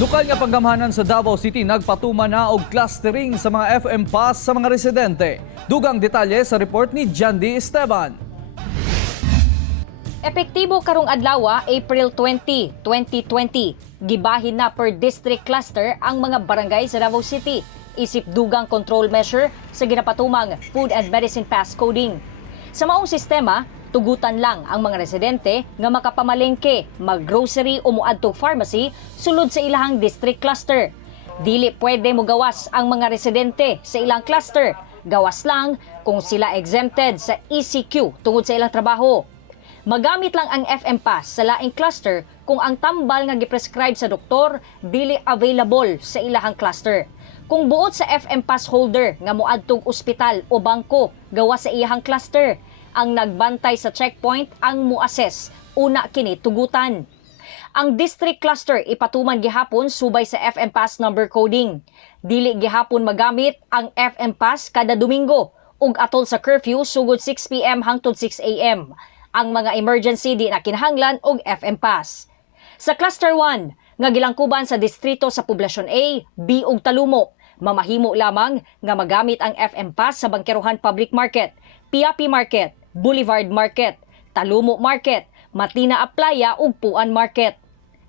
Lokal nga panggamhanan sa Davao City nagpatuman na og clustering sa mga FM pass sa mga residente. Dugang detalye sa report ni Jandy Esteban. Epektibo karong adlaw, April 20, 2020. Gibahin na per district cluster ang mga barangay sa Davao City isip dugang control measure sa ginapatumang Food and Medicine Pass Coding. Sa maong sistema, tugutan lang ang mga residente nga makapamalengke, maggrocery o muadtog pharmacy sulod sa ilahang district cluster. Dili pwede mo gawas ang mga residente sa ilang cluster. Gawas lang kung sila exempted sa ECQ tungod sa ilang trabaho. Magamit lang ang FM Pass sa laing cluster kung ang tambal nga giprescribe sa doktor dili available sa ilahang cluster. Kung buot sa FM Pass holder nga muadtog ospital o bangko gawas sa iyahang cluster, ang nagbantay sa checkpoint ang mu-assess, una kini tugutan. Ang district cluster ipatuman gihapon subay sa FM Pass number coding. Dili gihapon magamit ang FM Pass kada Domingo ug atol sa curfew sugod 6 PM hangtod 6 AM. Ang mga emergency di na kinahanglan og FM Pass. Sa Cluster 1, nga gilangkuban sa distrito sa Poblasyon A, B ug Talumo, mamahimo lamang nga magamit ang FM Pass sa Bangkerohan Public Market, Piapi Market, Boulevard Market, Talumo Market, Matina Aplaya ug Puan Market.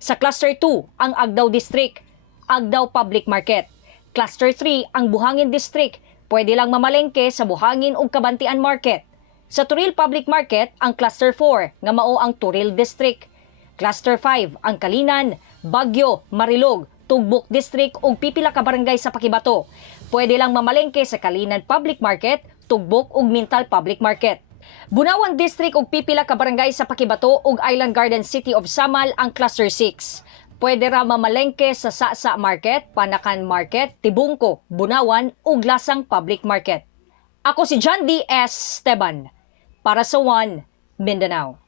Sa Cluster 2, ang Agdao District, Agdao Public Market. Cluster 3, ang Buhangin District, pwede lang mamalengke sa Buhangin ug Kabantian Market. Sa Turil Public Market, ang Cluster 4, nga mao ang Turil District. Cluster 5, ang Kalinan, Bagyo, Marilog, Tugbok District ug pipila ka barangay sa Pakibato. Pwede lang mamalengke sa Kalinan Public Market, Tugbok ug Mintal Public Market. Bunawan District ug pipila ka barangay sa Pakibato ug Island Garden City of Samal ang Cluster 6. Pwede ra mamalengke sa Sasa Market, Panakan Market, Tibungko, Bunawan ug Lasang Public Market. Ako si Jandy Esteban para sa One Mindanao.